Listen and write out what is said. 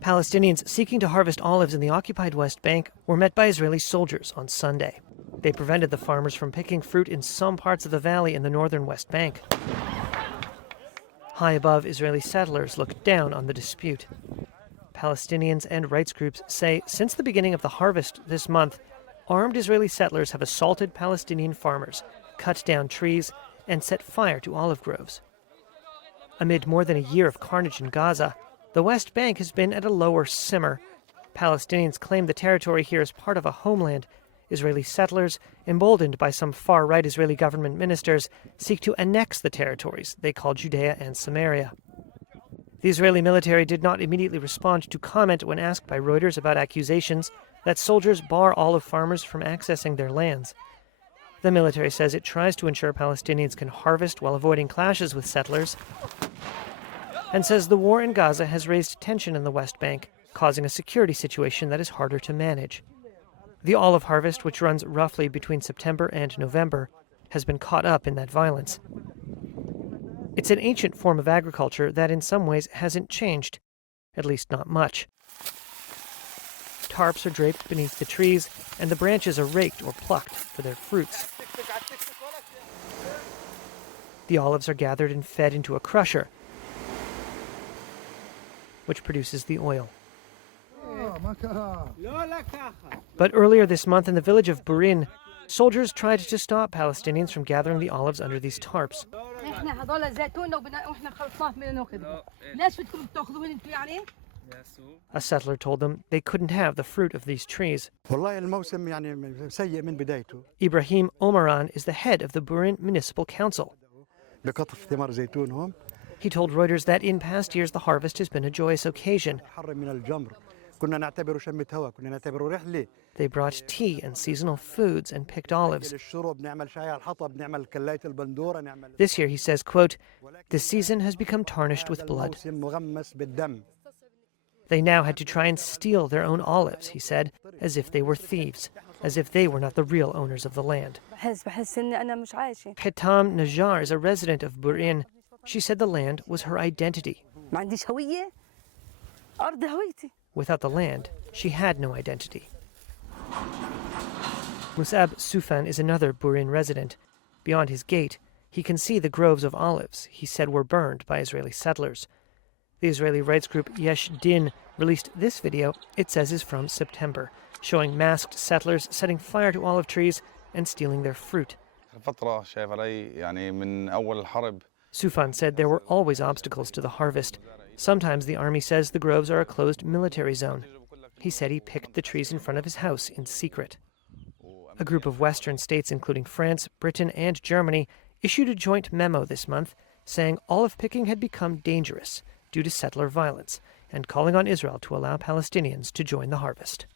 Palestinians seeking to harvest olives in the occupied West Bank were met by Israeli soldiers on Sunday. They prevented the farmers from picking fruit in some parts of the valley in the northern West Bank. High above, Israeli settlers looked down on the dispute. Palestinians and rights groups say since the beginning of the harvest this month, armed Israeli settlers have assaulted Palestinian farmers, cut down trees, and set fire to olive groves. Amid more than a year of carnage in Gaza, the West Bank has been at a lower simmer. Palestinians claim the territory here is part of a homeland. Israeli settlers, emboldened by some far-right Israeli government ministers, seek to annex the territories they call Judea and Samaria. The Israeli military did not immediately respond to comment when asked by Reuters about accusations that soldiers bar olive farmers from accessing their lands. The military says it tries to ensure Palestinians can harvest while avoiding clashes with settlers, and says the war in Gaza has raised tension in the West Bank, causing a security situation that is harder to manage. The olive harvest, which runs roughly between September and November, has been caught up in that violence. It's an ancient form of agriculture that in some ways hasn't changed, at least not much. Tarps are draped beneath the trees, and the branches are raked or plucked for their fruits. The olives are gathered and fed into a crusher, which produces the oil. But earlier this month in the village of Burin, soldiers tried to stop Palestinians from gathering the olives under these tarps. A settler told them they couldn't have the fruit of these trees. Ibrahim Omaran is the head of the Burin Municipal Council. He told Reuters that in past years the harvest has been a joyous occasion. They brought tea and seasonal foods and picked olives. This year, he says, quote, "The season has become tarnished with blood." They now had to try and steal their own olives, he said, as if they were thieves, as if they were not the real owners of the land. Khitam Najjar is a resident of Burin. She said the land was her identity. Without the land, she had no identity. Musab Sufan is another Burin resident. Beyond his gate, he can see the groves of olives he said were burned by Israeli settlers. The Israeli rights group Yesh Din released this video it says is from September, showing masked settlers setting fire to olive trees and stealing their fruit. Sufan said there were always obstacles to the harvest. Sometimes the army says the groves are a closed military zone. He said he picked the trees in front of his house in secret. A group of Western states, including France, Britain, and Germany, issued a joint memo this month saying olive picking had become dangerous due to settler violence and calling on Israel to allow Palestinians to join the harvest.